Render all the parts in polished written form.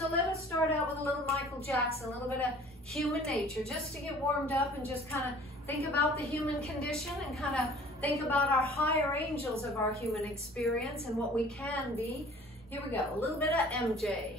So let us start out with a little Michael Jackson, a little bit of human nature, just to get warmed up and just kind of think about the human condition and kind of think about our higher angels of our human experience and what we can be. Here we go, a little bit of MJ.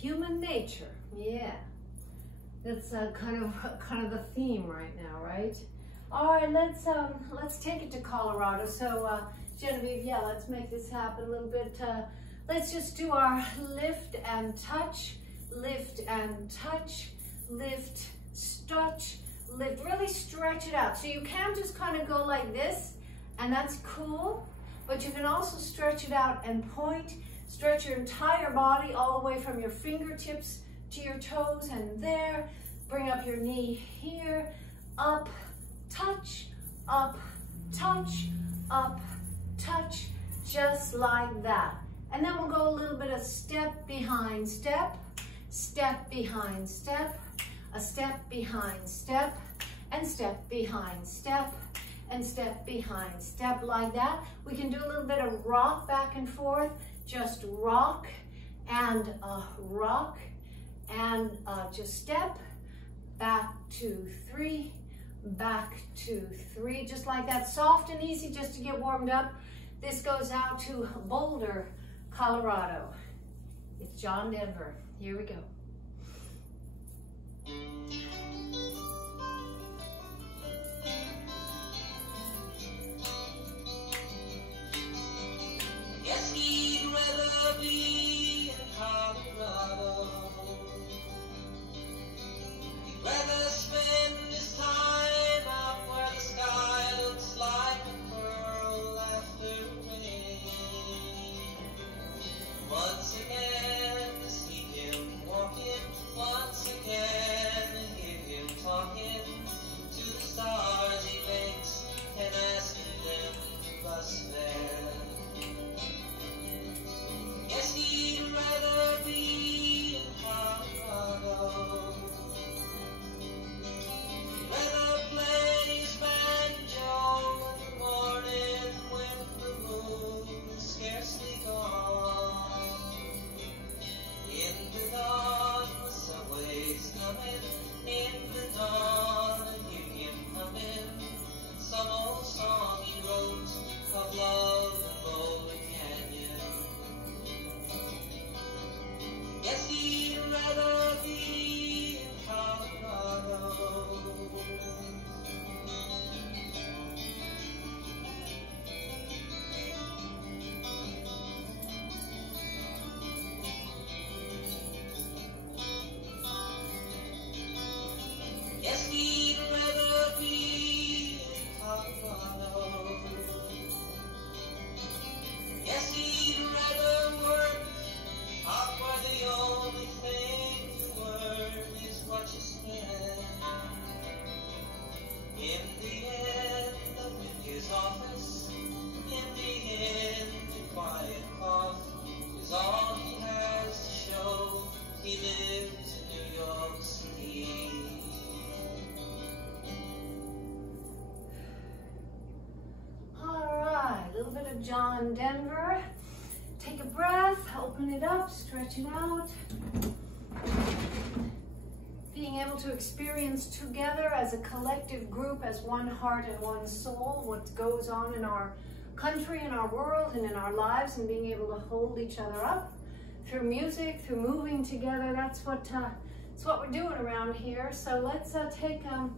Human nature, yeah. That's kind of the theme right now, right? All right, let's take it to Colorado. So Genevieve, yeah, let's make this happen a little bit. Let's just do our lift and touch, lift and touch, lift, touch, lift. Really stretch it out. So you can just kind of go like this, and that's cool. But you can also stretch it out and point. Stretch your entire body all the way from your fingertips to your toes and there. Bring up your knee here, up, touch, up, touch, up, touch, just like that. And then we'll go a little bit of step behind step, step behind step, a step behind step, and step behind step, and step behind step, like that. We can do a little bit of rock back and forth, just rock and just step, back 2, 3, back 2, 3, just like that. Soft and easy just to get warmed up. This goes out to Boulder, Colorado. It's John Denver. Here we go. Yes, he'd rather be in Colorado. He'd rather spend his time out where the sky looks like a pearl after rain. Once again to see him walking, once again to hear him talking to the stars he makes and asking them to bus fare. Yes, he'd rather be in Colorado. He'd rather play his banjo in the morning when the moon is scarcely gone. In the dawn, the subway's coming. In the dawn, I hear him humming some old song he wrote of love and Boulder Canyon. Yes, he'd rather be in Colorado. Yes, he'd rather be in Colorado. Yes, he'd rather work out where the only thing to earn is what you spend. In the end, up in his office, in the end, a quiet cough is all he has to show. He lives in New York City. All right, a little bit of John Denver. Take a breath, open it up, stretch it out. Being able to experience together as a collective group, as one heart and one soul, what goes on in our country, in our world, and in our lives, and being able to hold each other up through music, through moving together. That's what we're doing around here. So let's take another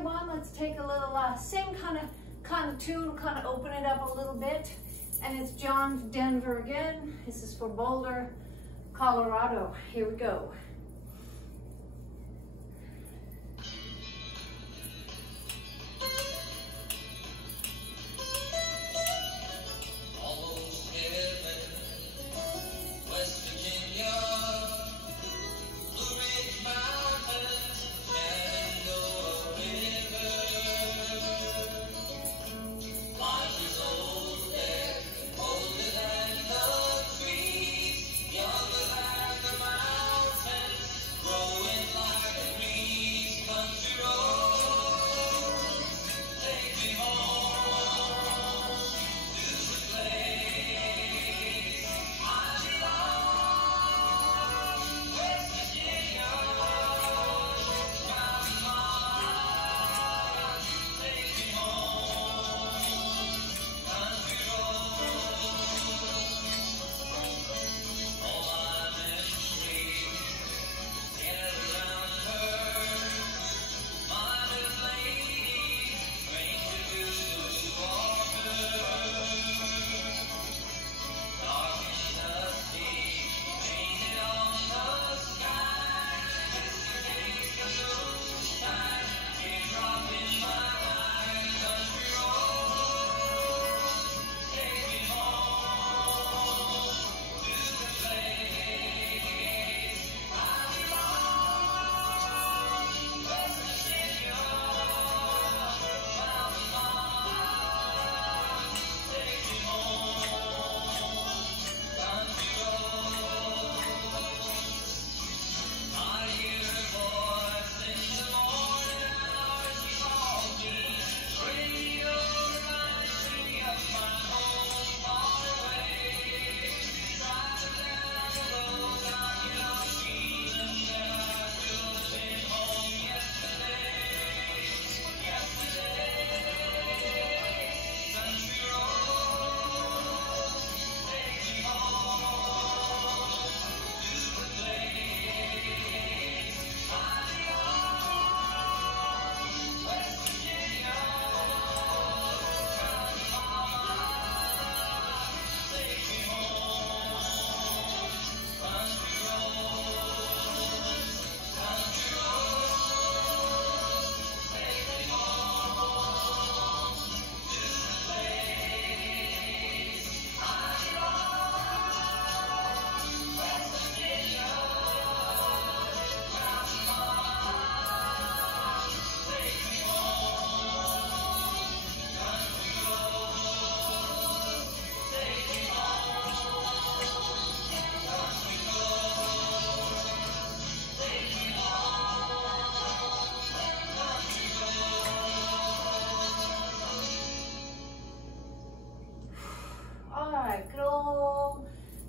one. Let's take a little same kind of tune, kind of open it up a little bit. And it's John Denver again. This is for Boulder, Colorado. Here we go. Almost heaven, West Virginia, Blue Ridge Mountains, Shenandoah River. Life is old there, older than the trees, younger than the mountains.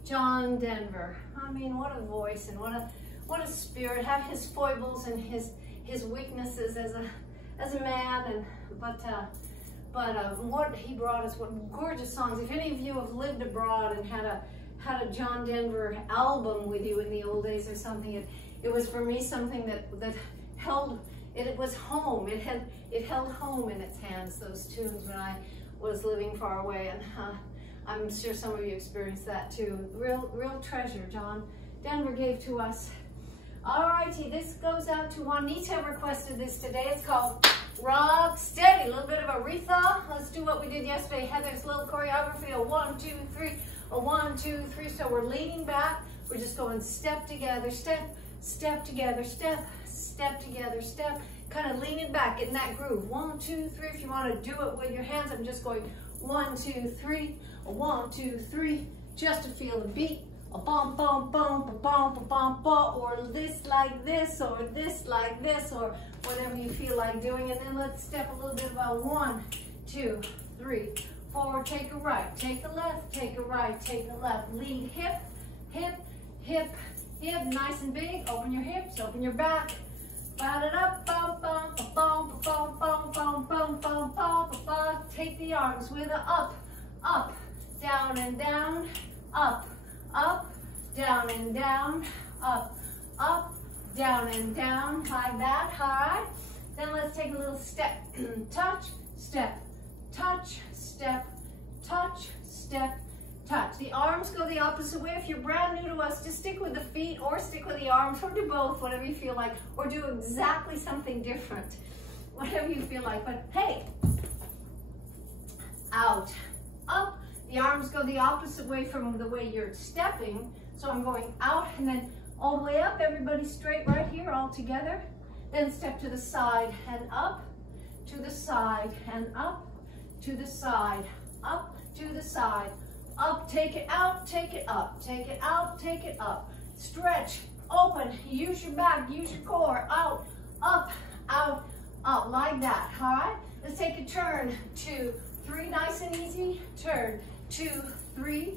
John Denver. I mean, what a voice and what a spirit. Have his foibles and his weaknesses as a man, and but what he brought us, what gorgeous songs. If any of you have lived abroad and had a John Denver album with you in the old days or something, it was for me something that held. It was home. It held home in its hands, those tunes, when I was living far away, and I'm sure some of you experienced that too. Real treasure John Denver gave to us. Alrighty, this goes out to Juanita, requested this today. It's called Rock Steady. A little bit of Aretha. Let's do what we did yesterday. Heather's little choreography, a 1, 2, 3, a 1, 2, 3. So we're leaning back. We're just going step together, step, step together, step, step together, step. Kind of leaning back, getting that groove. 1, 2, 3. If you want to do it with your hands, I'm just going 1, 2, 3, a 1, 2, 3, just to feel the beat. A bum bum bum ba bum ba bum ba, or this like this, or this like this, or whatever you feel like doing. And then let's step a little bit about 1, 2, 3, 4. Take a right, take a left, take a right, take a left. Lead hip, hip, hip, hip. Nice and big. Open your hips, open your back. Bout it up, bum bum ba bum ba bum bum bum bum bum bum. Take the arms with a up, up, down and down, up, up, down and down, up, up, down and down, like that. All right. Then let's take a little step. Touch, step, touch, step, touch, step, touch. The arms go the opposite way. If you're brand new to us, just stick with the feet or stick with the arms, or do both, whatever you feel like, or do exactly something different, whatever you feel like. But hey, out, up. The arms go the opposite way from the way you're stepping. So I'm going out and then all the way up. Everybody straight right here, all together. Then step to the side and up, to the side and up, to the side, up, to the side, up. Take it out, take it up, take it out, take it up. Stretch, open, use your back, use your core. Out, up, out, up, like that. All right? Let's take a turn. 2, 3, nice and easy. Turn. 2, 3,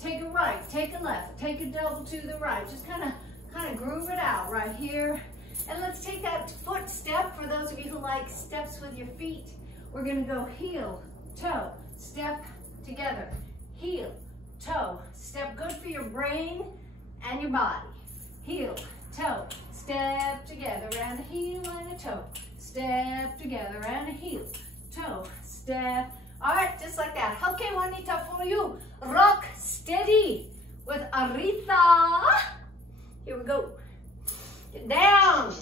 take a right, take a left, take a double to the right. Just kind of groove it out right here. And let's take that foot step. For those of you who like steps with your feet, we're going to go heel, toe, step together. Heel, toe, step. Good for your brain and your body. Heel, toe, step together, and a heel and a toe. Step together, and a heel, toe, step. All right, just like that. Okay, Juanita, for you, Rock Steady with Aretha. Here we go. Get down.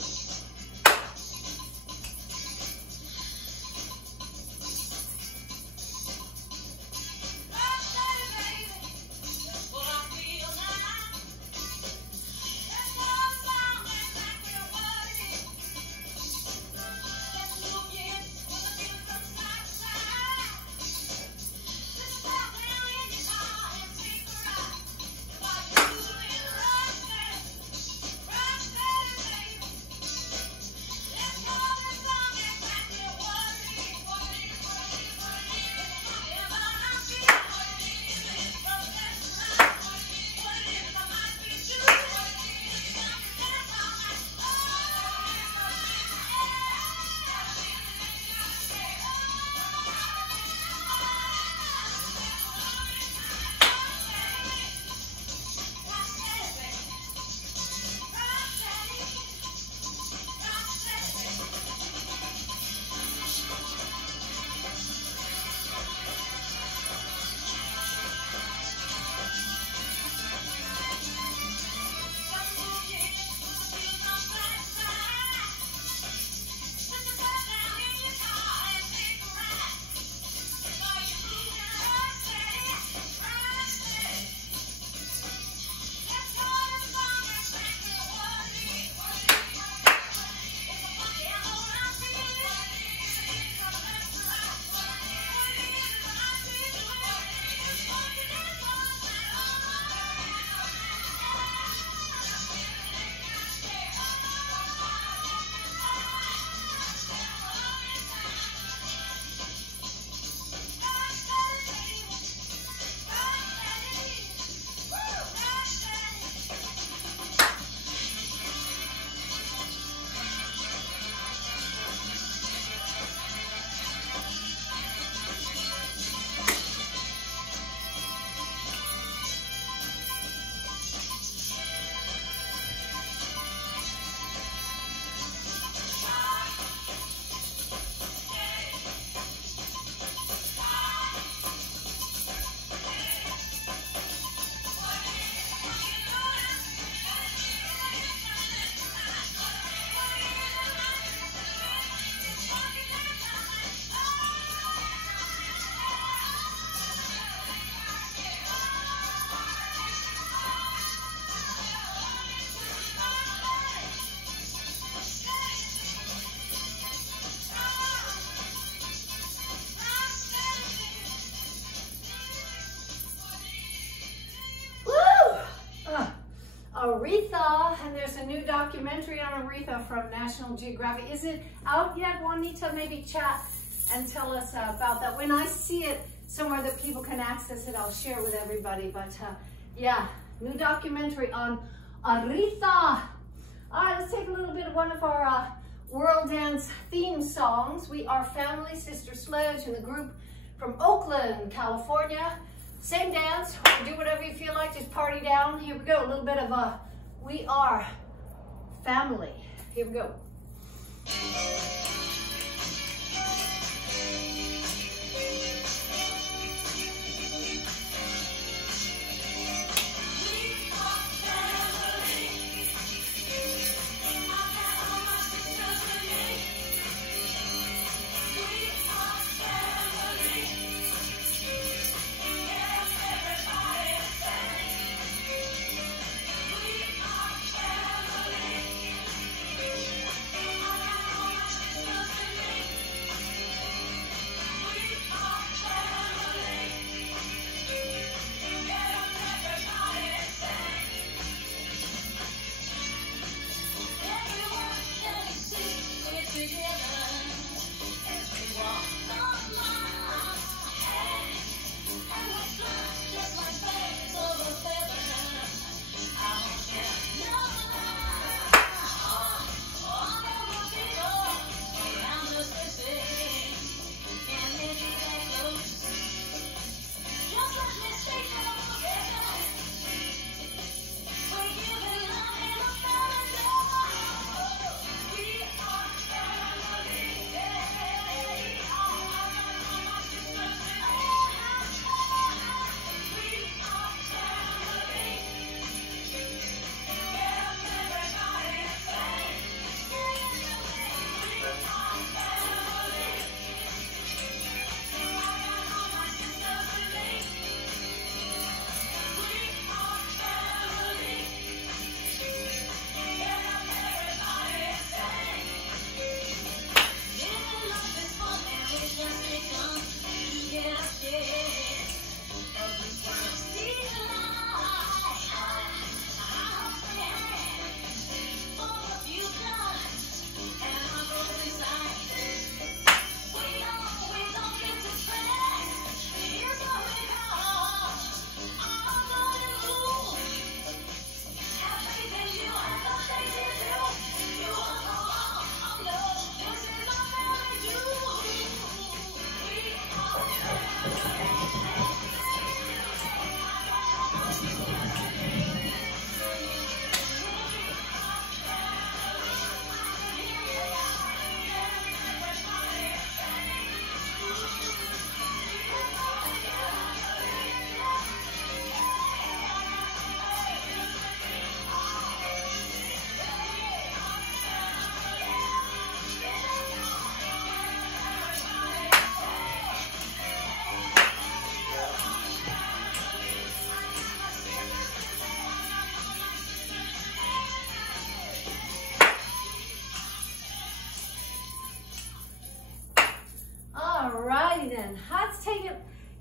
Aretha, and there's a new documentary on Aretha from National Geographic. Is it out yet, Juanita? Maybe chat and tell us about that. When I see it somewhere that people can access it, I'll share it with everybody. But yeah, new documentary on Aretha. All right, let's take a little bit of one of our World Dance theme songs. We are Family, Sister Sledge, and the group from Oakland, California. Same dance, do whatever you feel like, just party down. Here we go, a little bit of We Are Family. Here we go.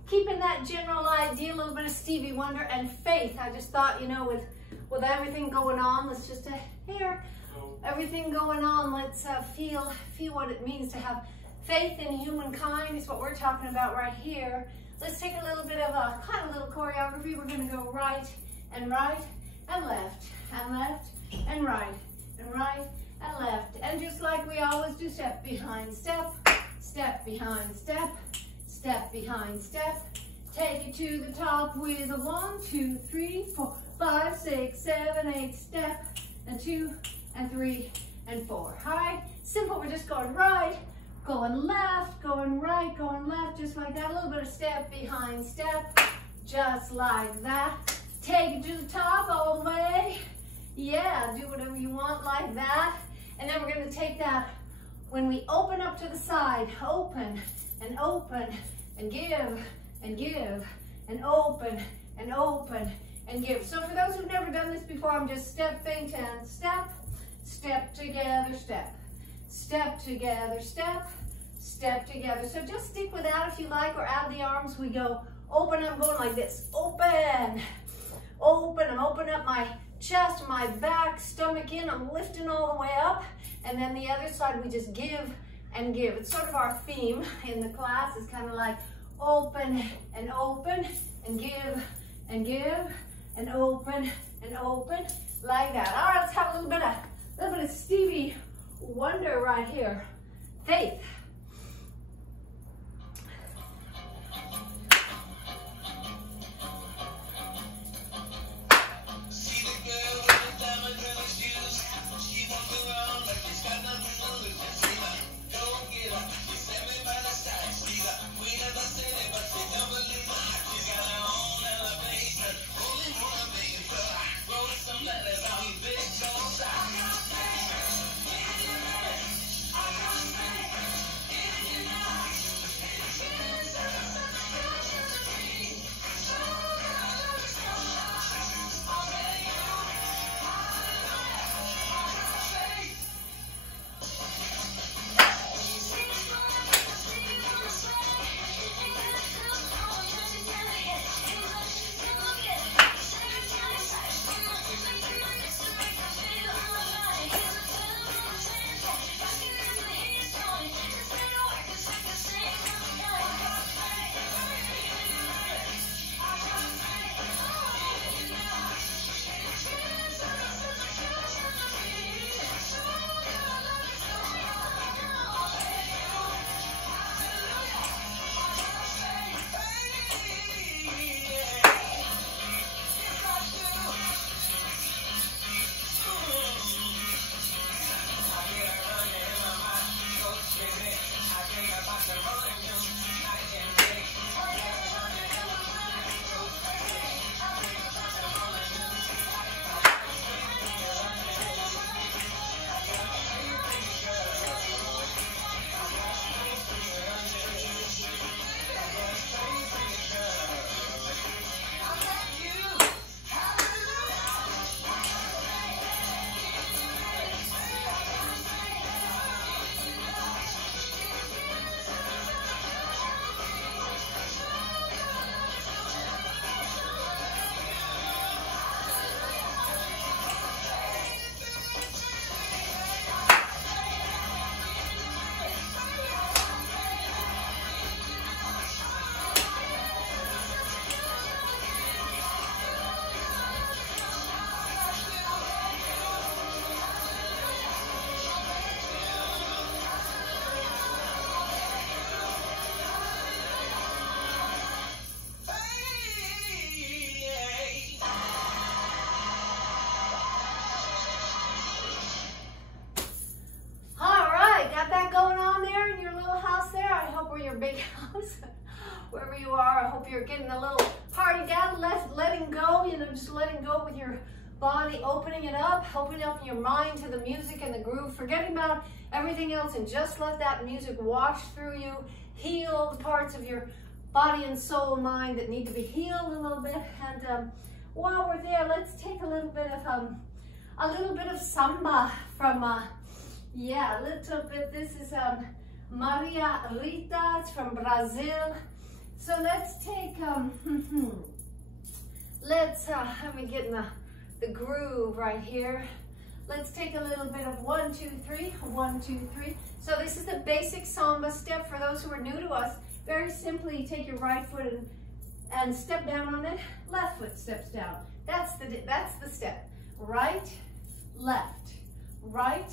Keeping that general idea, a little bit of Stevie Wonder and faith. I just thought, you know, with everything going on, let's just everything going on, let's feel what it means to have faith in humankind is what we're talking about right here. Let's take a little bit of a kind of little choreography. We're going to go right and left and left and right and right and left. And just like we always do, step behind step, step behind step, step behind step. Take it to the top with a 1, 2, 3, 4, 5, 6, 7, 8 step, and 2 and 3 and 4. All right, simple. We're just going right, going left, going right, going left, just like that. A little bit of step behind step, just like that. Take it to the top all the way. Yeah, do whatever you want like that. And then we're going to take that when we open up to the side, open and give and give and open and give. So for those who've never done this before, I'm just stepping and step, step together, step, step together, step, step together. So just stick with that if you like, or out of the arms we go open. I'm going like this, open, open. I'm opening up my chest, my back, stomach in. I'm lifting all the way up. And then the other side, we just give and give. It's sort of our theme in the class. It's kind of like open and give and give and open, like that. All right, let's have a little bit of Stevie Wonder right here. Faith. Wherever you are, I hope you're getting a little party down, letting go, just letting go with your body, opening up your mind to the music and the groove, forgetting about everything else and just let that music wash through you, heal the parts of your body and soul and mind that need to be healed a little bit. And while we're there, let's take a little bit of samba from, a little bit. This is Maria Rita, it's from Brazil. So let's take, let me get in the groove right here. Let's take a little bit of 1, 2, 3, 1, 2, 3. So this is the basic samba step for those who are new to us. Very simply, take your right foot and step down on it. Left foot steps down. That's the step. Right, left, right,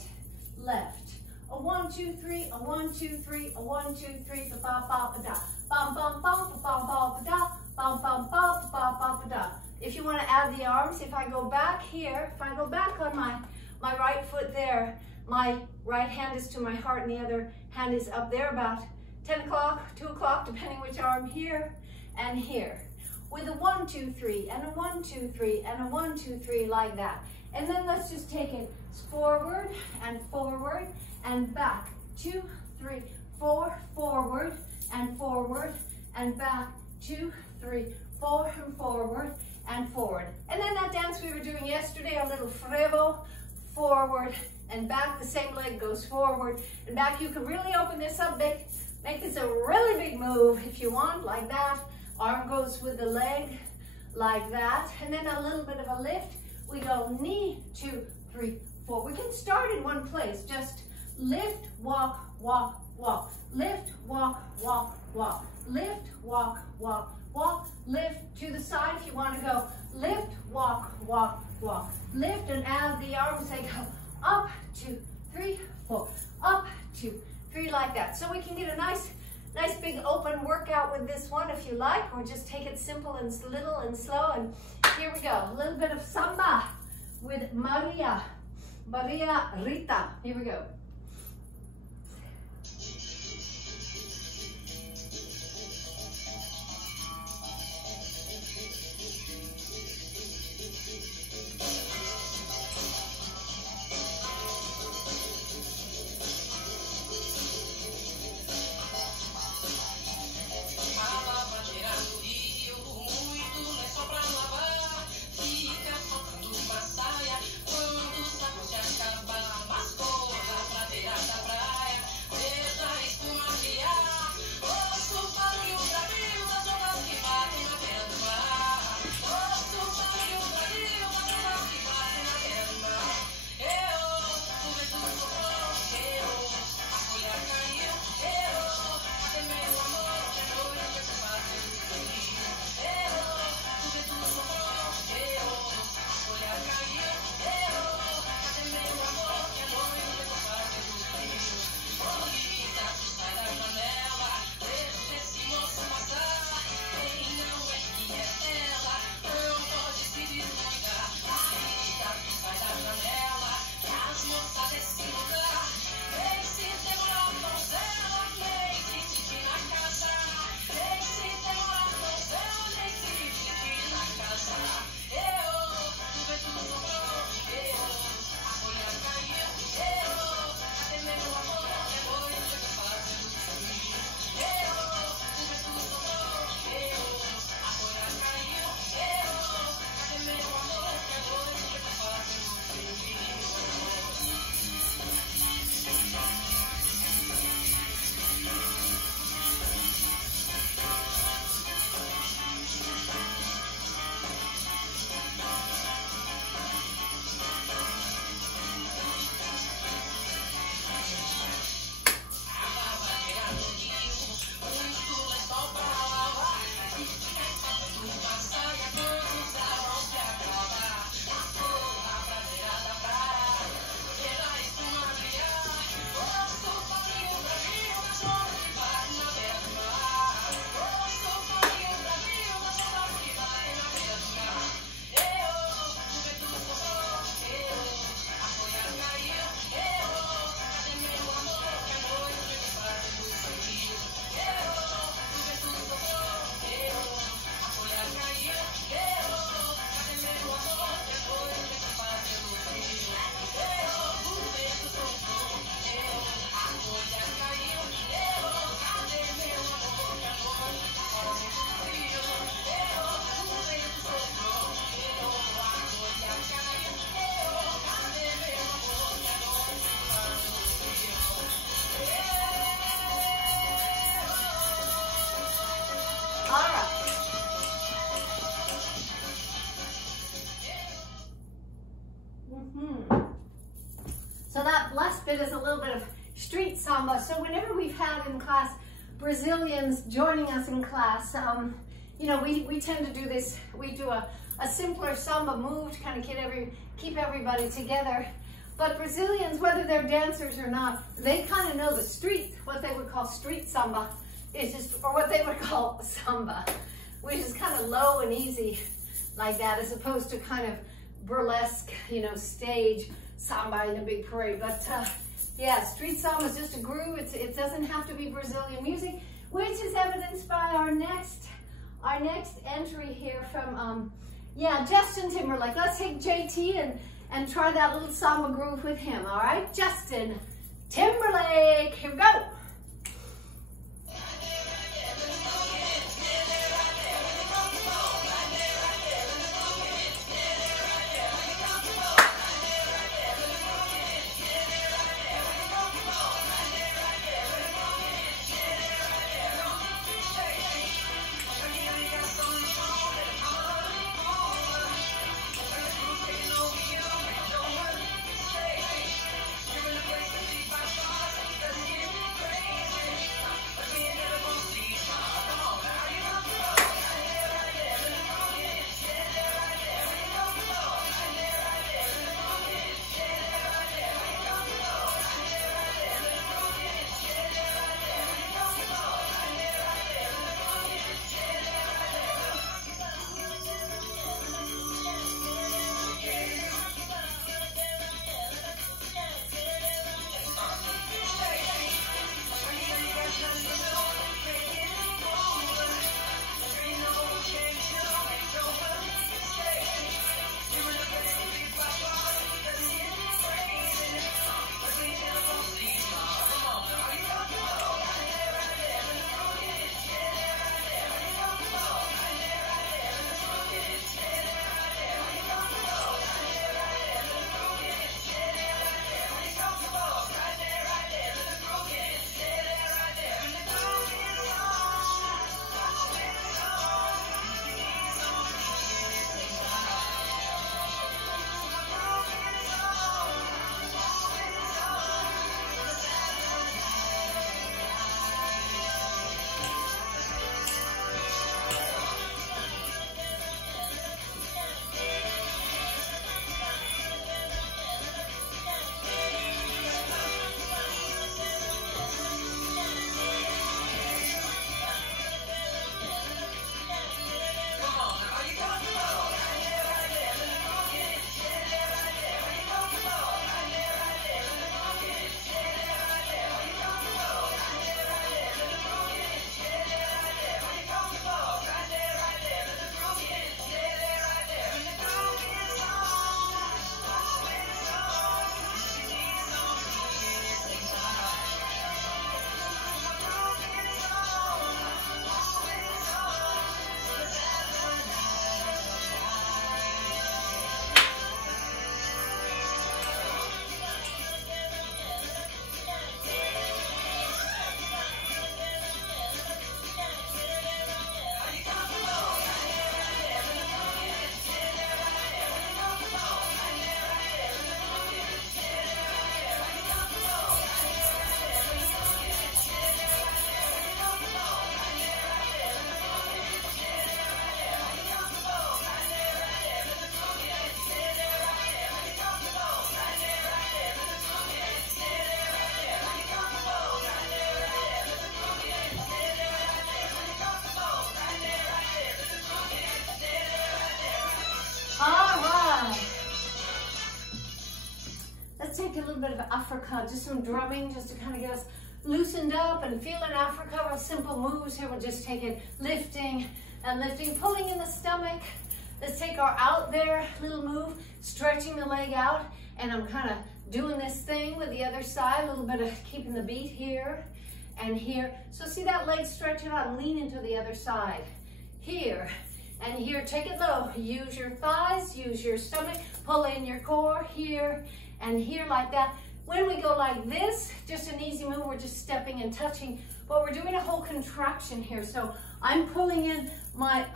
left. A 1, 2, 3, a 1, 2, 3, a 1, 2, 3, ba ba ba ba da. Bum bum bum ba ba ba ba da. Bum bum bum ba ba ba da. If you want to add the arms, if I go back here, if I go back on my right foot there, my right hand is to my heart and the other hand is up there about 10 o'clock, 2 o'clock, depending which arm, here and here. With a 1, 2, 3, and a 1, 2, 3, and a 1, 2, 3, like that. And then let's just take it forward and back. 2, 3, 4, forward and back. 2, 3, 4, and forward and forward. And then that dance we were doing yesterday, a little frevo, forward and back. The same leg goes forward and back. You can really open this up, make this a really big move if you want, like that. Arm goes with the leg, like that. And then a little bit of a lift We go knee, 2, 3, 4. We can start in one place. Just lift, walk, walk, walk. Lift, walk, walk, walk. Lift, walk, walk, walk. Lift to the side if you want to go. Lift, walk, walk, walk. Lift, and as the arms, they go up, 2, 3, 4. Up, 2, 3, like that. So we can get a nice big open workout with this one if you like, or just take it simple and little and slow. And here we go. A little bit of samba with Maria Rita. Here we go. So that last bit is a little bit of street samba. So whenever we've had in class Brazilians joining us in class, you know, we tend to do this. We do a simpler samba move to kind of keep everybody together. But Brazilians, whether they're dancers or not, they kind of know the street, what they would call street samba, is just, or what they would call samba, which is kind of low and easy like that, as opposed to kind of burlesque, you know, stage samba in a big parade. But yeah, street samba is just a groove. It doesn't have to be Brazilian music, which is evidenced by our next entry here from yeah, Justin Timberlake. Let's take JT and try that little samba groove with him. All right, Justin Timberlake, here we go. a little bit of Africa, just some drumming, just to kind of get us loosened up and feeling Africa. Real simple moves here. We'll just take it lifting and lifting, pulling in the stomach. Let's take our out there little move, stretching the leg out, and I'm kind of doing this thing with the other side, a little bit of keeping the beat here and here. So see that leg stretching out, lean into the other side. Here and here, take it low. Use your thighs, use your stomach, pull in your core here and here like that. When we go like this, just an easy move, we're just stepping and touching, but we're doing a whole contraction here. So I'm pulling in my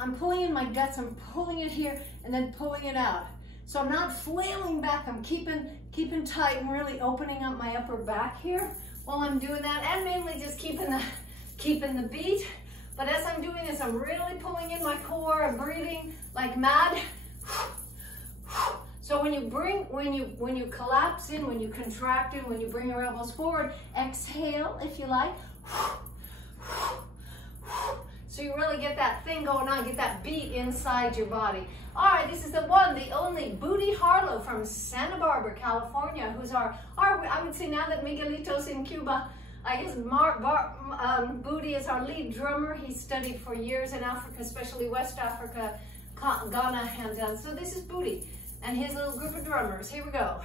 guts, I'm pulling it here and then pulling it out. So I'm not flailing back, I'm keeping tight and really opening up my upper back here while I'm doing that, and mainly just keeping the beat. But as I'm doing this, I'm really pulling in my core, I'm breathing like mad. So when you collapse in, when you contract in, when you bring your elbows forward, exhale if you like. So you really get that thing going on, get that beat inside your body. All right, this is the one, the only Booty Harlow from Santa Barbara, California, who's our I would say now that Miguelito's in Cuba, I guess Booty is our lead drummer. He studied for years in Africa, especially West Africa, Ghana, and so this is Booty and his little group of drummers. Here we go.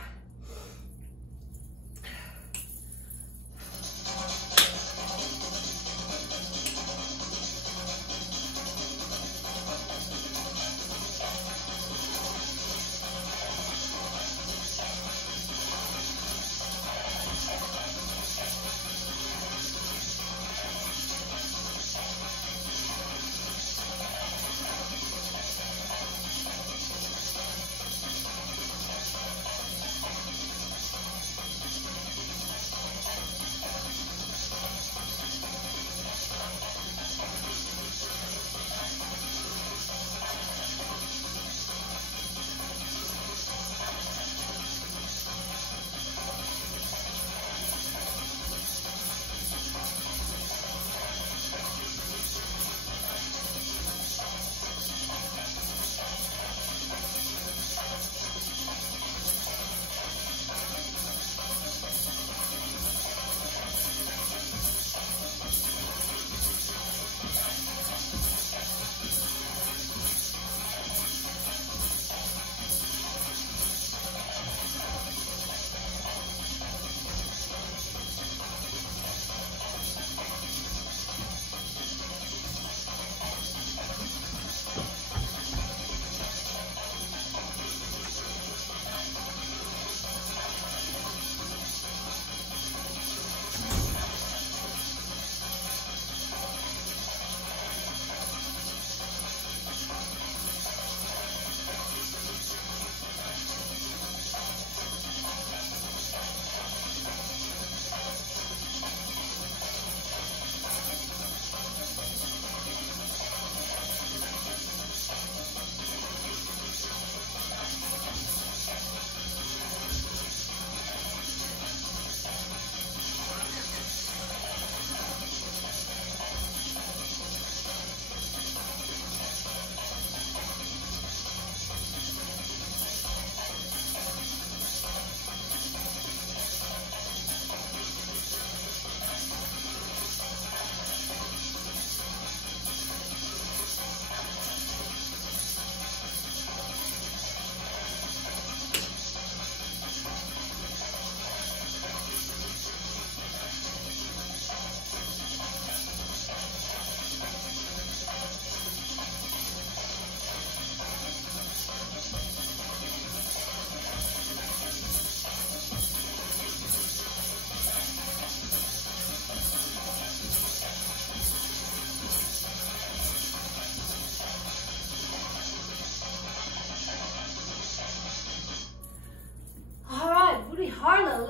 Harlow, a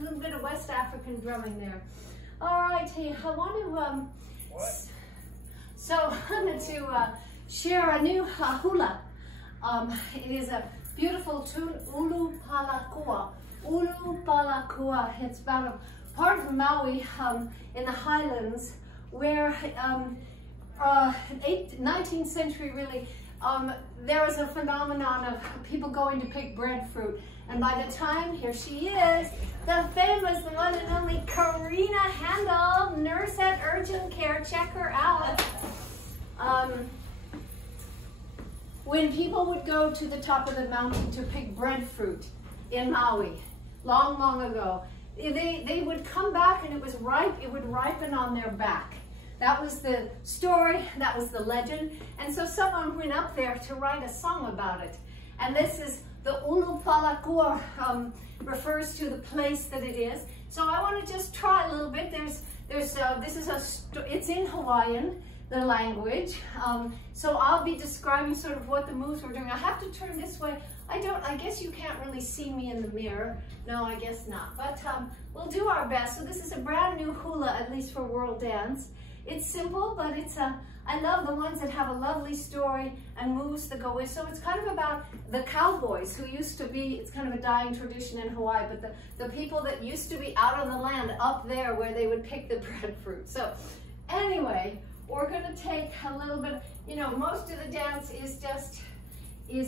little bit of West African drumming there. All right, hey, I want to so I wanted to share a new hula. It is a beautiful tune, Ulu Palakua. Ulu Palakua. It's about a part of Maui in the highlands where 19th century really there was a phenomenon of people going to pick breadfruit. And by the time, here she is, the famous, the one and only Karina Handel, nurse at urgent care. Check her out. When people would go to the top of the mountain to pick breadfruit in Maui, long, long ago, they would come back and it was ripe, it would ripen on their back. That was the story, that was the legend. And so someone went up there to write a song about it. And this is the Ulu Palakua, refers to the place that it is. So I want to just try a little bit. It's in Hawaiian, the language. So I'll be describing sort of what the moves we're doing. I have to turn this way. I guess you can't really see me in the mirror. No, I guess not. But we'll do our best. So this is a brand new hula, at least for World Dance. It's simple, but I love the ones that have a lovely story and moves that go with. So it's kind of about the cowboys who used to be, it's kind of a dying tradition in Hawaii, but the people that used to be out on the land up there where they would pick the breadfruit. So anyway, we're gonna take a little bit, most of the dance is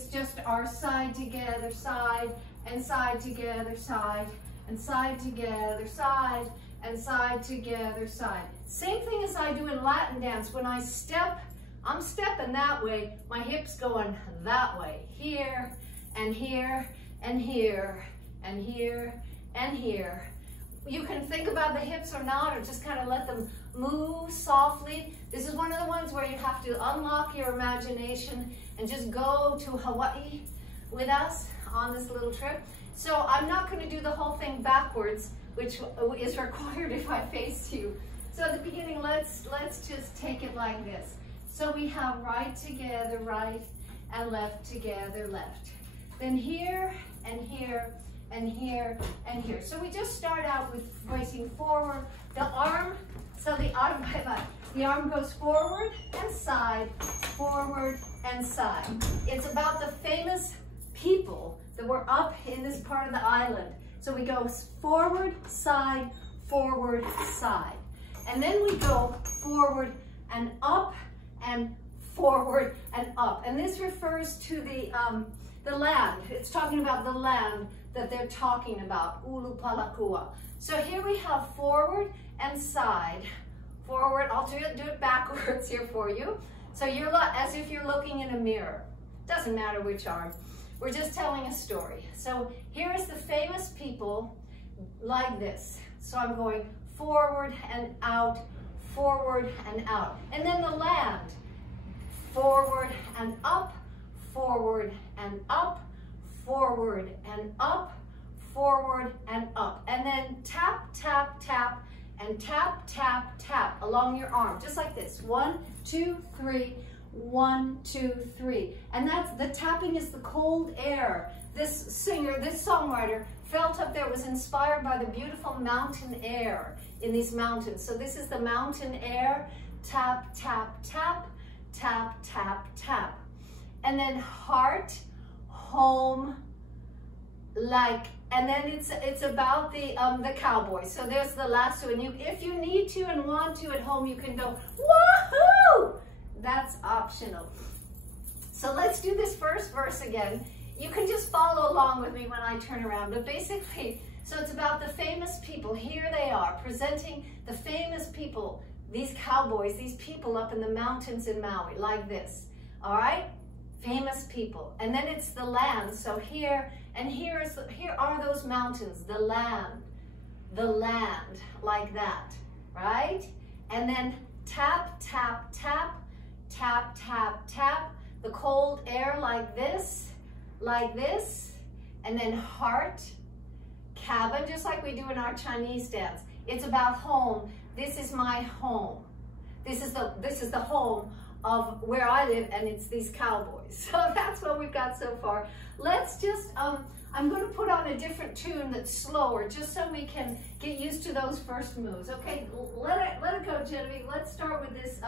just our side together, side, and side together, side, and side together, side, and side together, side. Same thing as I do in Latin dance. When I step, I'm stepping that way, my hips going that way. Here, and here, and here, and here, and here. You can think about the hips or not, or just kind of let them move softly. This is one of the ones where you have to unlock your imagination and just go to Hawaii with us on this little trip. So I'm not going to do the whole thing backwards, which is required if I face you. So at the beginning, let's just take it like this. So we have right together, right, and left together, left. Then here, and here, and here, and here. So we just start out with facing forward. The arm, so the arm goes forward and side, forward and side. It's about the famous people that were up in this part of the island. So we go forward, side, and then we go forward and up and forward and up. And this refers to the land. It's talking about the land that they're talking about, Ulu Palakua. So here we have forward and side. Forward, I'll do it backwards here for you. So you're as if you're looking in a mirror. Doesn't matter which arm. We're just telling a story. So here is the famous people like this. So I'm going forward and out, forward and out. And then the land, forward and up, forward and up, forward and up, forward and up. And then tap, tap, tap, and tap, tap, tap along your arm, just like this. 1, 2, 3, 1, 2, 3. And that's, the tapping is the cold air. This singer, this songwriter felt up there, was inspired by the beautiful mountain air in these mountains. So this is the mountain air, tap, tap, tap, tap, tap, tap. And then heart, home, like, and then it's about the cowboys. So there's the lasso, and if you need to and want to at home, you can go, woohoo! That's optional. So let's do this first verse again. You can just follow along with me when I turn around, but basically, so it's about the famous people. Here they are, presenting the famous people, these cowboys, these people up in the mountains in Maui, like this, all right? Famous people. And then it's the land, so here, and here are those mountains, the land, like that, right? And then tap, tap, tap, tap, tap, tap, the cold air like this, and then heart, cabin, just like we do in our Chinese dance. It's about home. This is my home. This is the home of where I live, and it's these cowboys. So that's what we've got so far. Let's just, I'm going to put on a different tune that's slower, just so we can get used to those first moves. Okay, let it go, Genevieve. Let's start with this.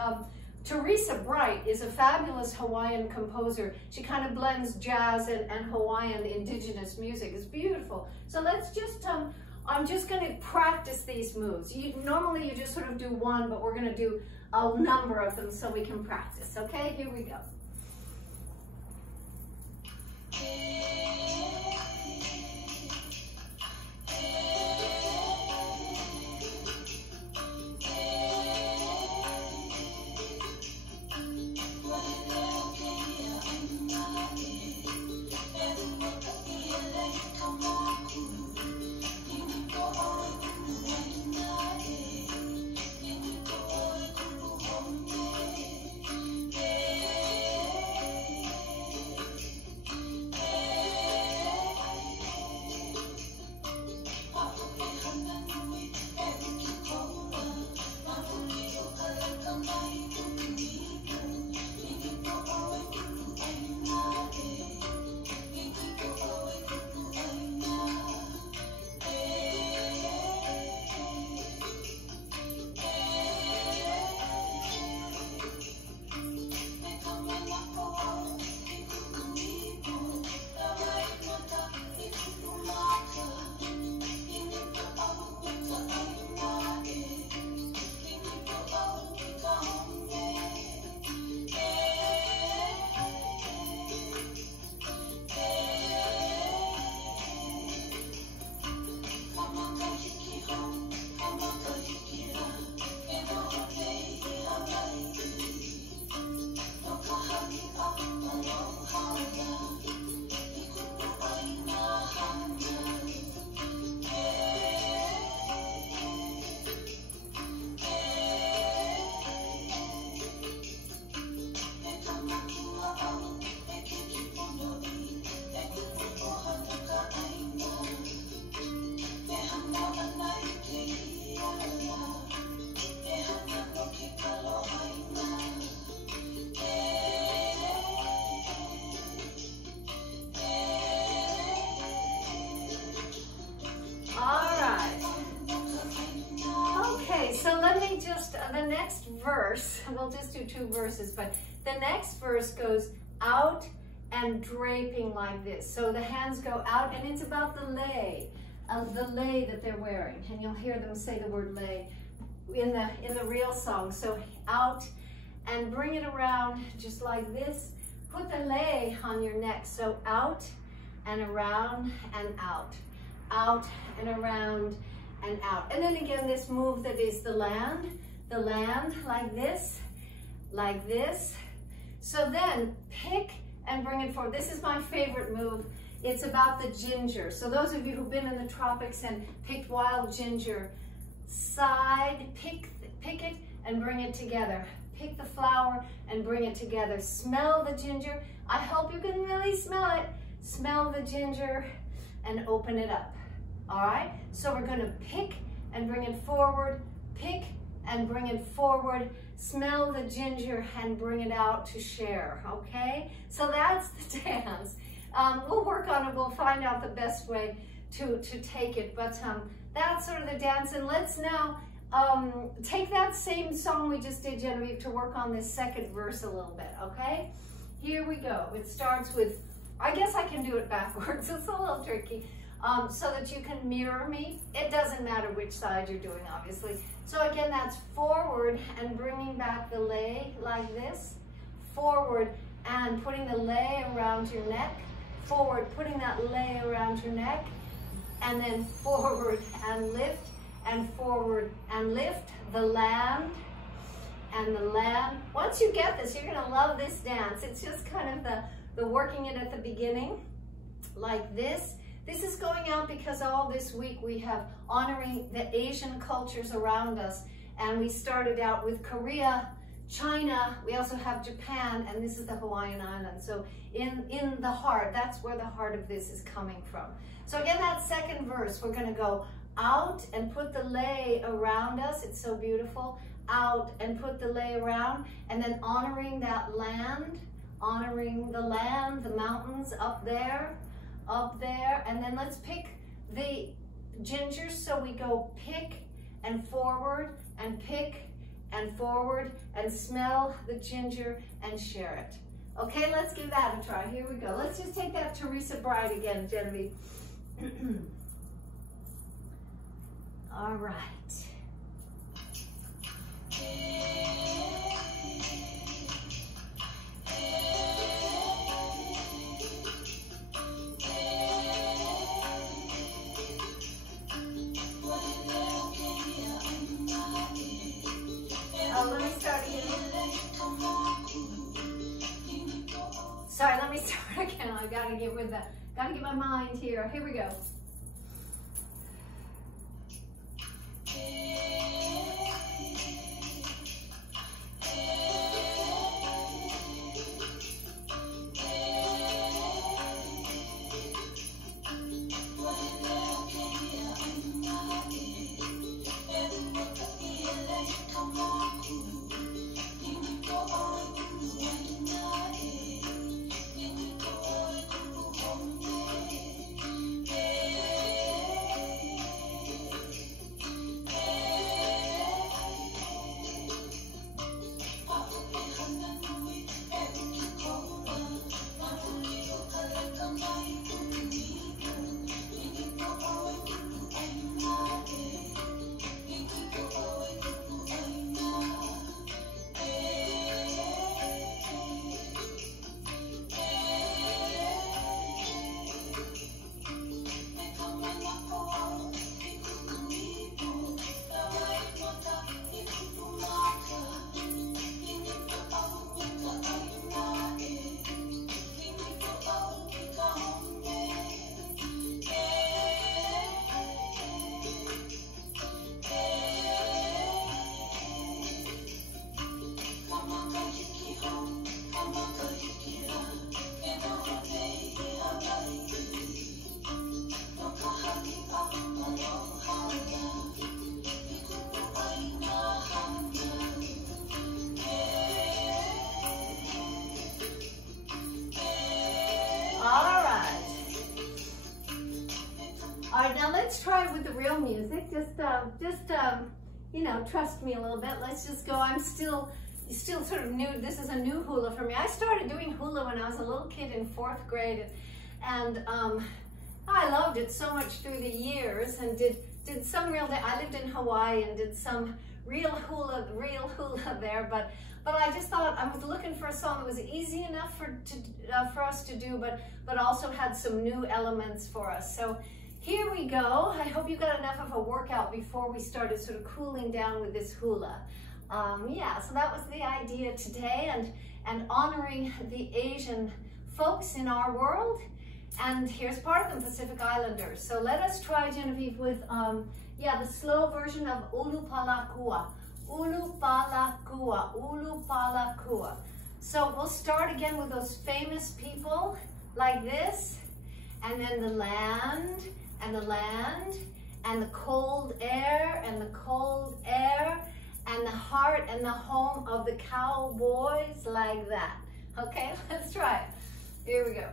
Teresa Bright is a fabulous Hawaiian composer. She kind of blends jazz and Hawaiian indigenous music. It's beautiful. So let's just, I'm just going to practice these moves. Normally you just sort of do one, but we're going to do a number of them so we can practice. Okay, here we go. next verse, we'll just do 2 verses, but the next verse goes out and draping like this. So the hands go out, and it's about the lei that they're wearing. And you'll hear them say the word lei in the real song. So out and bring it around just like this. Put the lei on your neck. So out and around and out. Out and around and out. And then again, this move that is the land like this, like this. So then pick and bring it forward. This is my favorite move. It's about the ginger. So those of you who've been in the tropics and picked wild ginger, side, pick it and bring it together. Pick the flower and bring it together. Smell the ginger. I hope you can really smell it. Smell the ginger and open it up. All right? So we're gonna pick and bring it forward, pick and bring it forward, smell the ginger and bring it out to share, okay? So that's the dance. We'll work on it, we'll find out the best way to take it, but that's sort of the dance. And let's now take that same song we just did, Genevieve, to work on this second verse a little bit, okay? Here we go. It starts with, I guess I can do it backwards, it's a little tricky. So that you can mirror me. It doesn't matter which side you're doing, obviously. So again, that's forward and bringing back the lei like this. Forward and putting the lei around your neck. Forward, putting that lei around your neck. And then forward and lift, and forward and lift. The land and the land. Once you get this, you're gonna love this dance. It's just kind of the working it at the beginning, like this. This is going out because all this week we have honoring the Asian cultures around us. And we started out with Korea, China, we also have Japan, and this is the Hawaiian Islands. So in the heart, that's where the heart of this is coming from. So again, that second verse, we're gonna go out and put the lei around us. It's so beautiful. Out and put the lei around, and then honoring that land, honoring the land, the mountains up there, and then let's pick the ginger. So we go pick and forward and pick and forward and smell the ginger and share it. Okay, let's give that a try. Here we go. Let's just take that Teresa Bride again, Genevieve. All right. Let me start again. Sorry, let me start again. I gotta get with that. Gotta get my mind here. Here we go. All right, now let's try it with the real music. Just you know, trust me a little bit. Let's just go. I'm still sort of new. This is a new hula for me. I started doing hula when I was a little kid in 4th grade, and I loved it so much through the years, and did some real. I lived in Hawaii and did some real hula there, but I just thought I was looking for a song that was easy enough for us to do, but also had some new elements for us. So here we go. I hope you got enough of a workout before we started sort of cooling down with this hula. Yeah, so that was the idea today, and honoring the Asian folks in our world. And here's part of the Pacific Islanders. So let us try, Genevieve, with the slow version of Ulu Palakua. Ulu Palakua, Ulu Palakua. So we'll start again with those famous people like this, and then the land, and the land, and the cold air, and the cold air, and the heart and the home of the cowboys, like that. Okay, let's try it. Here we go.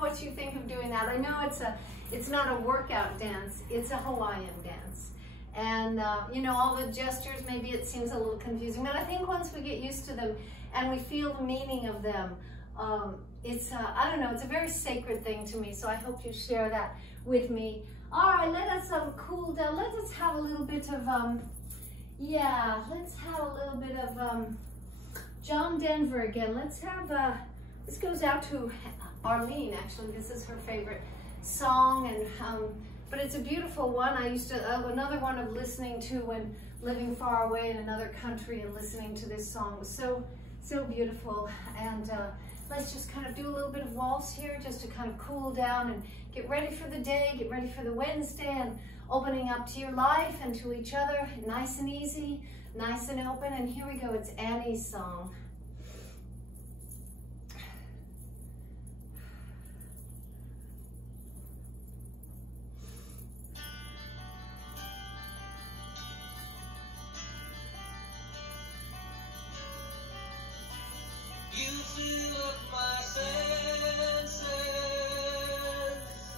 What you think of doing that. I know it's not a workout dance, it's a Hawaiian dance, and you know, all the gestures, maybe it seems a little confusing, but I think once we get used to them and we feel the meaning of them, it's I don't know, it's a very sacred thing to me, so I hope you share that with me. All right, let us cool down. Let us have a little bit of let's have a little bit of John Denver again. Let's have this goes out to Arlene. Actually, this is her favorite song, and but it's a beautiful one. I used to another one of listening to when living far away in another country, and listening to this song was so beautiful. And let's just kind of do a little bit of waltz here, just to kind of cool down and get ready for the day, get ready for the Wednesday, and opening up to your life and to each other, nice and easy, nice and open. And here we go. It's Annie's song. You fill up my senses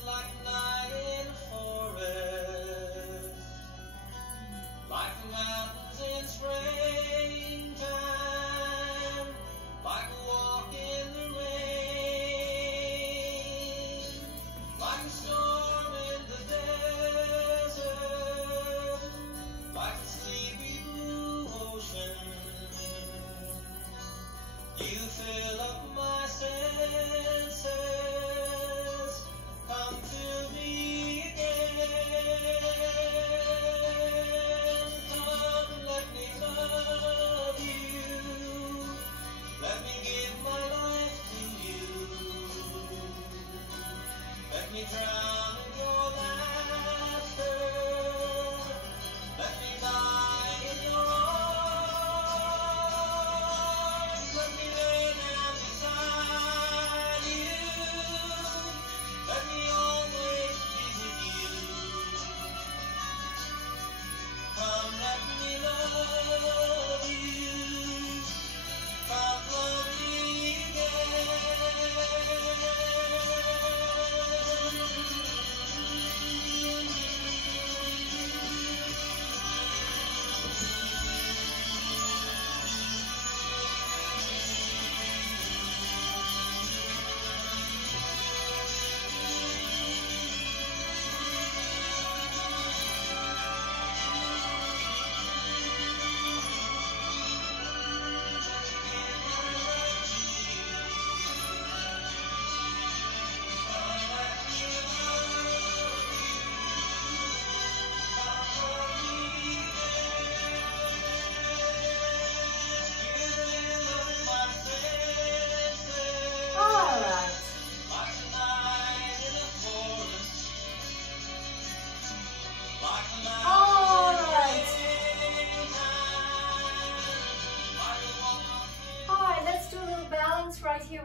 like night in a forest, like the mountains in springtime, like a walk in the rain, like a storm in the desert, like a sleepy blue ocean. You fill up my senses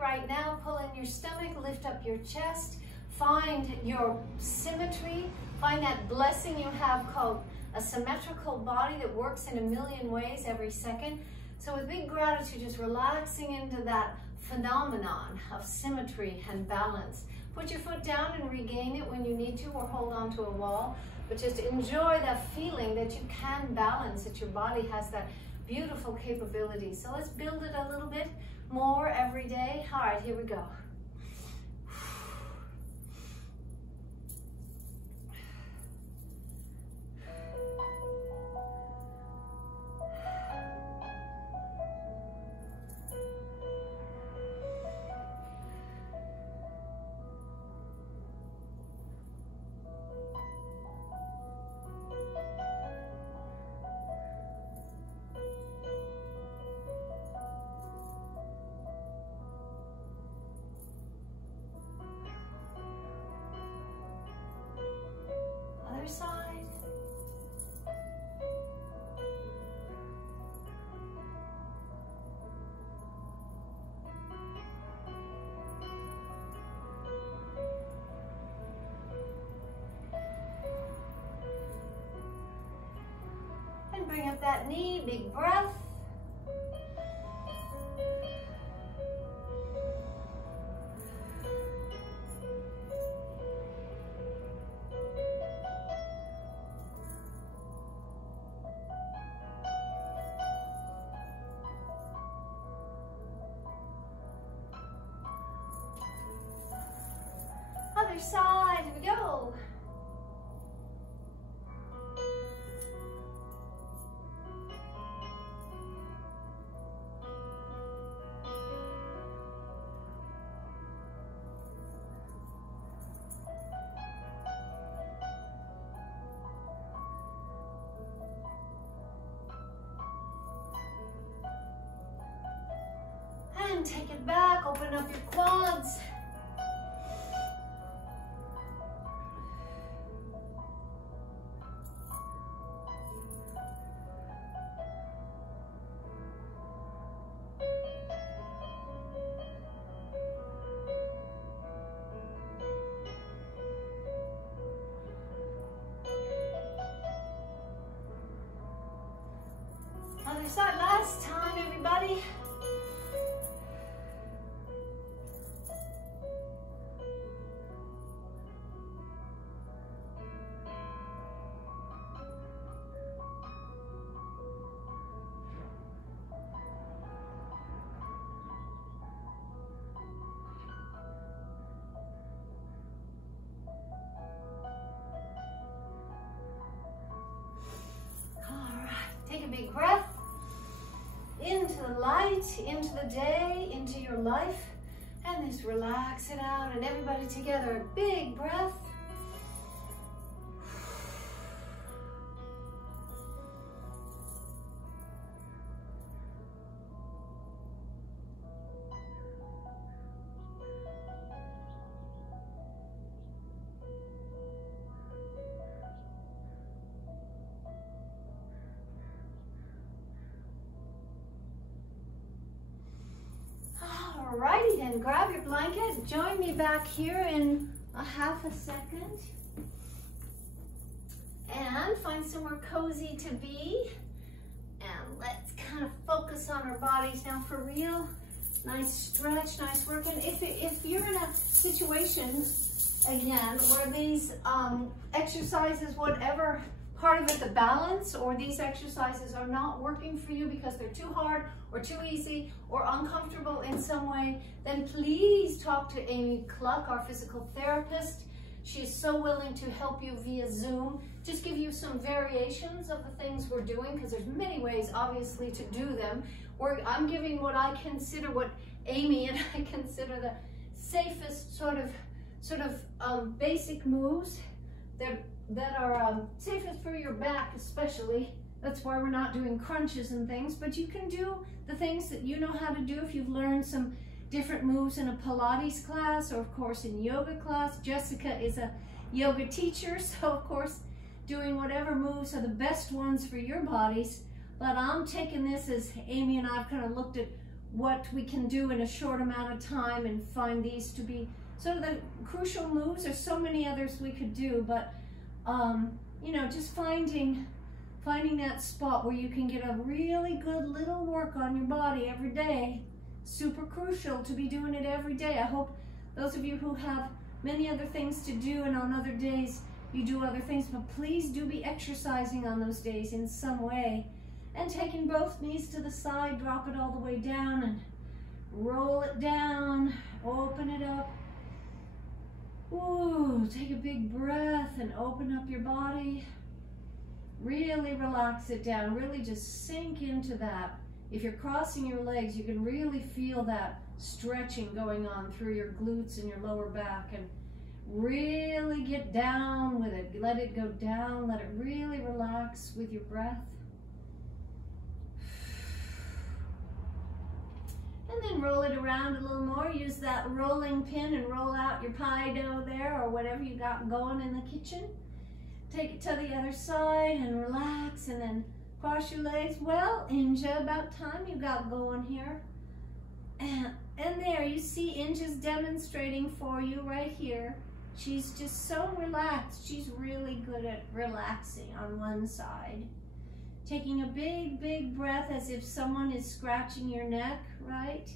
right now. Pull in your stomach, lift up your chest. Find your symmetry. Find that blessing you have called a symmetrical body that works in a million ways every second. So with big gratitude, just relaxing into that phenomenon of symmetry and balance. Put your foot down and regain it when you need to, or hold on to a wall. But just enjoy that feeling that you can balance, that your body has that beautiful capability. So let's build it a little bit more every day. All right, here we go. Other side. And bring up that knee, big breath. Other side, here we go. And take it back, open up your quads. Other side, last time, everybody. All right, take a big breath. Into the light, into the day, into your life, and just relax it out. And everybody together, a big breath. Alrighty then, grab your blanket. Join me back here in a half a second. And find somewhere cozy to be. And let's kind of focus on our bodies now for real. Nice stretch, nice work. And if you're in a situation, again, where these exercises, whatever part of it, the balance, or these exercises are not working for you because they're too hard or too easy or uncomfortable in some way, then please talk to Amy Cluck, our physical therapist. She is so willing to help you via Zoom, just give you some variations of the things we're doing, because there's many ways, obviously, to do them. I'm giving what I consider, what Amy and I consider the safest sort of basic moves that are safest for your back, especially. That's why we're not doing crunches and things, but you can do the things that you know how to do if you've learned some different moves in a Pilates class, or of course in yoga class. Jessica is a yoga teacher, so of course doing whatever moves are the best ones for your bodies. But I'm taking this as Amy and I've kind of looked at what we can do in a short amount of time and find these to be sort of the crucial moves. There's so many others we could do, but you know, just finding that spot where you can get a really good little work on your body every day. Super crucial to be doing it every day. I hope those of you who have many other things to do and on other days you do other things, but please do be exercising on those days in some way. And taking both knees to the side, drop it all the way down and roll it down, open it up. Ooh, take a big breath and open up your body. Really relax it down, really just sink into that. If you're crossing your legs, you can really feel that stretching going on through your glutes and your lower back, and really get down with it. Let it go down, let it really relax with your breath. And then roll it around a little more. Use that rolling pin and roll out your pie dough there or whatever you got going in the kitchen. Take it to the other side and relax, and then cross your legs. Well, Inja, about time you got going here. And there, you see Inja's demonstrating for you right here. She's just so relaxed. She's really good at relaxing on one side. Taking a big, big breath as if someone is scratching your neck, right?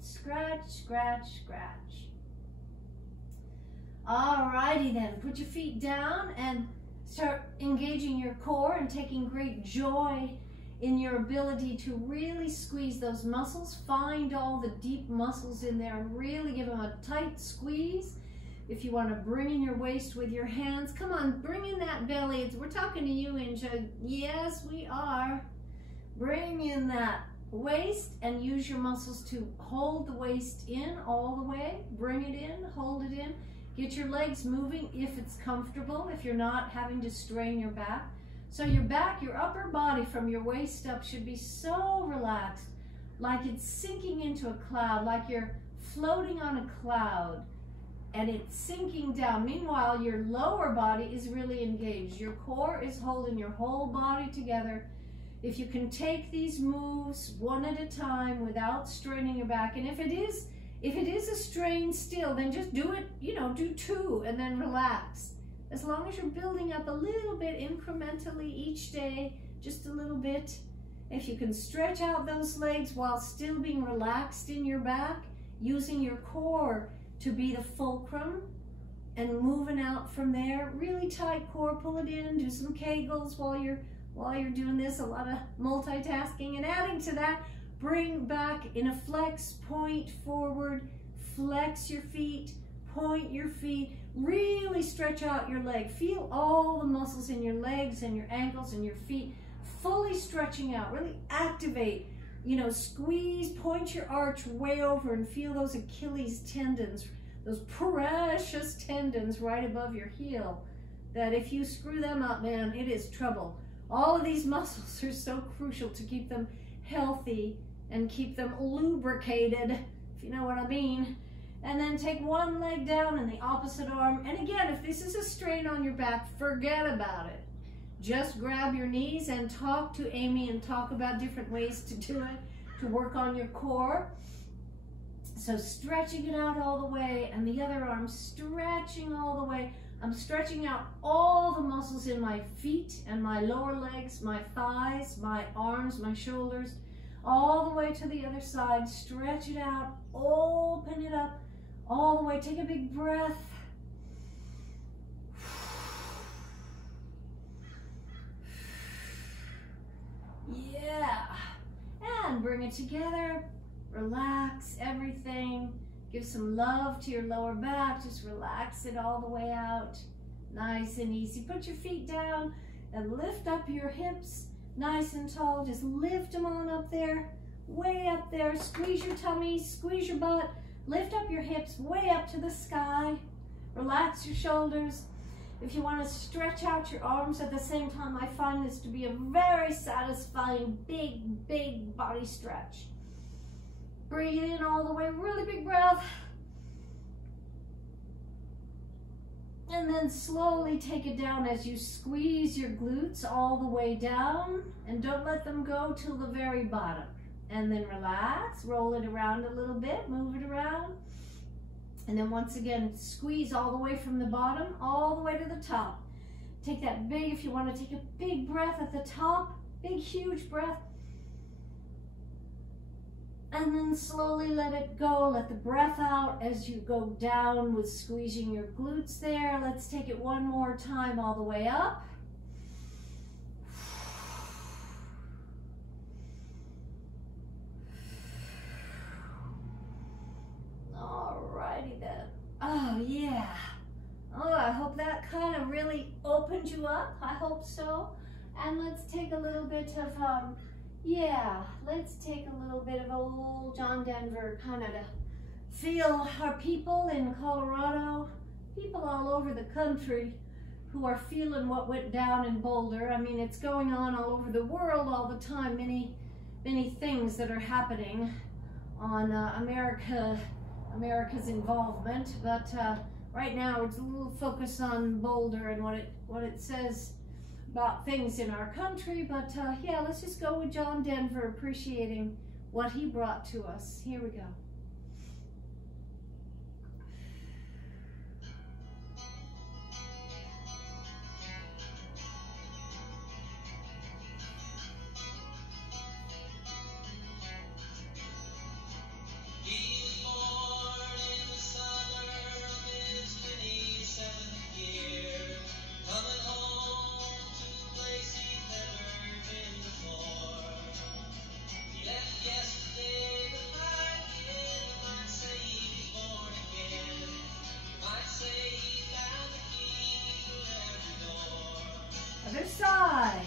Scratch, scratch, scratch. Alrighty then, put your feet down and start engaging your core and taking great joy in your ability to really squeeze those muscles. Find all the deep muscles in there and really give them a tight squeeze. If you want to bring in your waist with your hands, come on, bring in that belly. We're talking to you, Inja. Yes, we are. Bring in that waist and use your muscles to hold the waist in all the way. Bring it in, hold it in. Get your legs moving if it's comfortable, if you're not having to strain your back. So your back, your upper body from your waist up should be so relaxed, like it's sinking into a cloud, like you're floating on a cloud and it's sinking down. Meanwhile, your lower body is really engaged. Your core is holding your whole body together. If you can take these moves one at a time without straining your back, and if it is a strain still, then just do it, you know, do two and then relax. As long as you're building up a little bit incrementally each day, just a little bit. If you can stretch out those legs while still being relaxed in your back, using your core to be the fulcrum and moving out from there. Really tight core, pull it in, do some Kegels while you're doing this, a lot of multitasking. And adding to that, bring back in a flex, point forward, flex your feet, point your feet, really stretch out your leg. Feel all the muscles in your legs and your ankles and your feet fully stretching out. Really activate, you know, squeeze, point your arch way over and feel those Achilles tendons, those precious tendons right above your heel, that if you screw them up, man, it is trouble. All of these muscles are so crucial to keep them healthy and keep them lubricated, if you know what I mean. And then take one leg down and the opposite arm. And again, if this is a strain on your back, forget about it. Just grab your knees and talk to Amy and talk about different ways to do it, to work on your core. So stretching it out all the way, and the other arm stretching all the way. I'm stretching out all the muscles in my feet and my lower legs, my thighs, my arms, my shoulders, all the way to the other side. Stretch it out, open it up, all the way. Take a big breath. Yeah. And bring it together. Relax everything. Give some love to your lower back. Just relax it all the way out. Nice and easy. Put your feet down and lift up your hips nice and tall. Just lift them on up there, way up there. Squeeze your tummy, squeeze your butt. Lift up your hips way up to the sky. Relax your shoulders. If you want to stretch out your arms at the same time, I find this to be a very satisfying, big, big body stretch. Breathe in all the way, really big breath. And then slowly take it down as you squeeze your glutes all the way down, and don't let them go till the very bottom. And then relax, roll it around a little bit, move it around. And then once again, squeeze all the way from the bottom, all the way to the top. Take that big, if you want to take a big breath at the top, big, huge breath. And then slowly let it go, let the breath out as you go down with squeezing your glutes there. Let's take it one more time all the way up. Alrighty then. Oh yeah. Oh, I hope that kind of really opened you up. I hope so. And let's take a little bit of, let's take a little bit of old John Denver, kind of to feel our people in Colorado, people all over the country who are feeling what went down in Boulder. I mean, it's going on all over the world all the time. Many things that are happening on America's involvement, but right now it's a little focus on Boulder and what it says about things in our country. But yeah, let's just go with John Denver, appreciating what he brought to us. Here we go. Other side.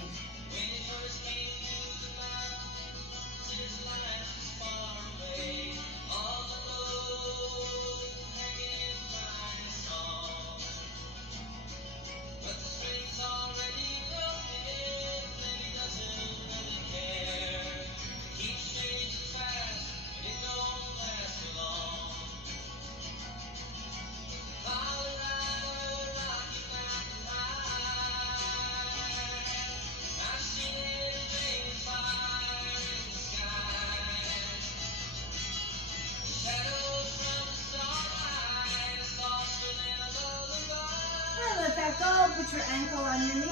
Let that go. Put your ankle on your knee.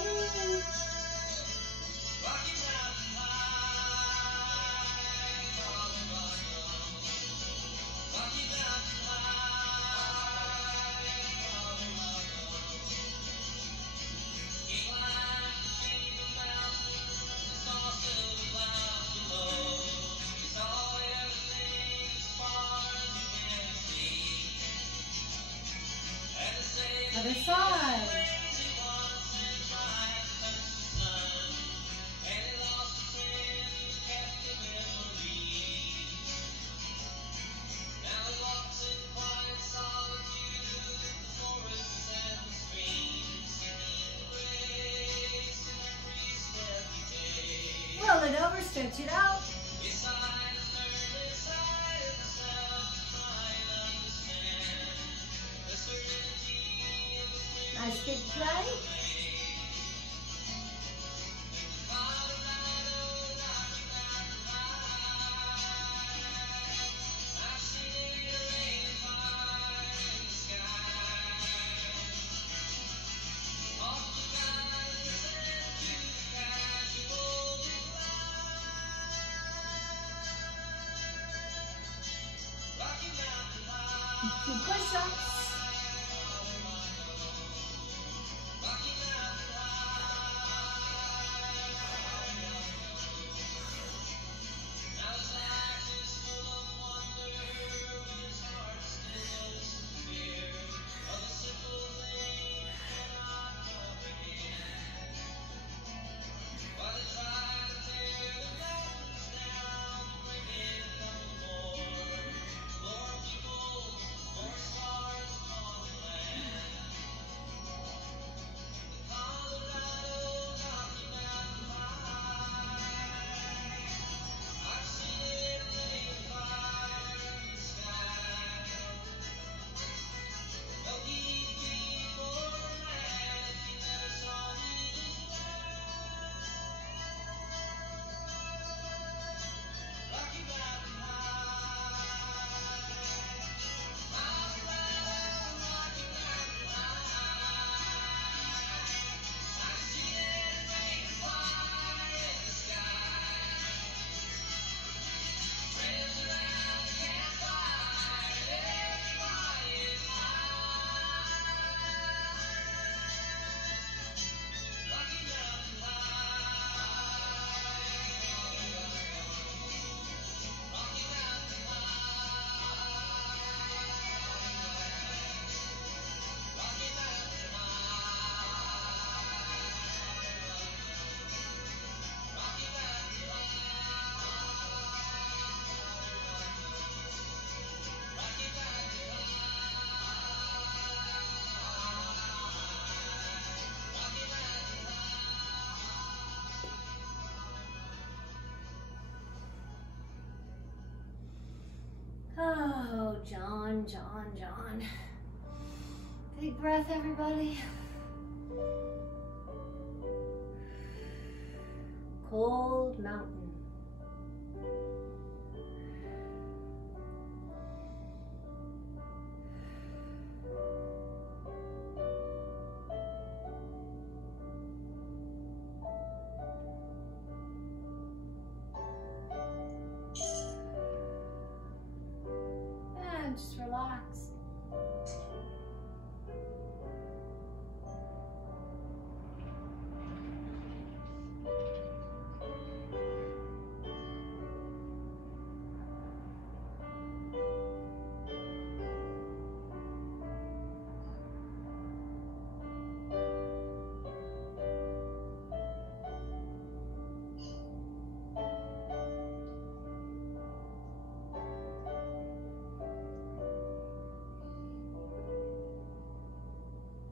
Other side. Roll it over, stretch it out. Nice big play. Two push-ups. Oh, John, John, John. Big breath, everybody. Cold mountain.